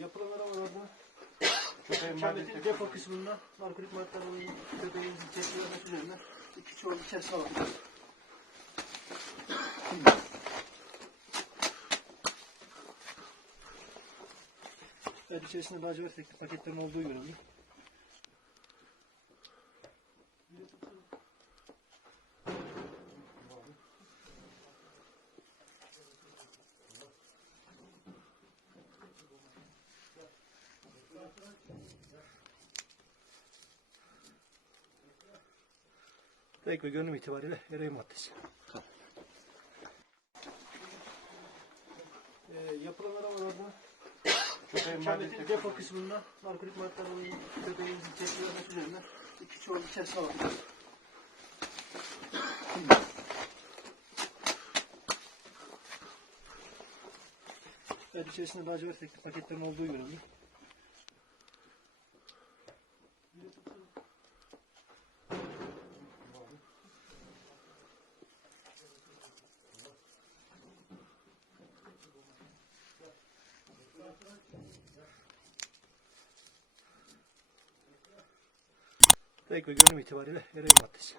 Yapılan aramalarda kentin depo kısmında narkotik maddeler alayım, köpeğin tespit edilmesi üzerine 2 çuval içerisine alıyoruz. Evet, içerisinde lacivert renkli paketlerin olduğu görüldü. Renk ve görünüm itibariyle eroin maddesi. Yapılan aramalarda kentin depo kısmında narkotik maddeler alayım, köpeğin tespit edilmesi üzerine 2 çuval içerisine alıyoruz. Evet, içerisinde lacivert renkli paketlerin olduğu görüldü. Renk ve görünüm itibariyle eroin maddesi.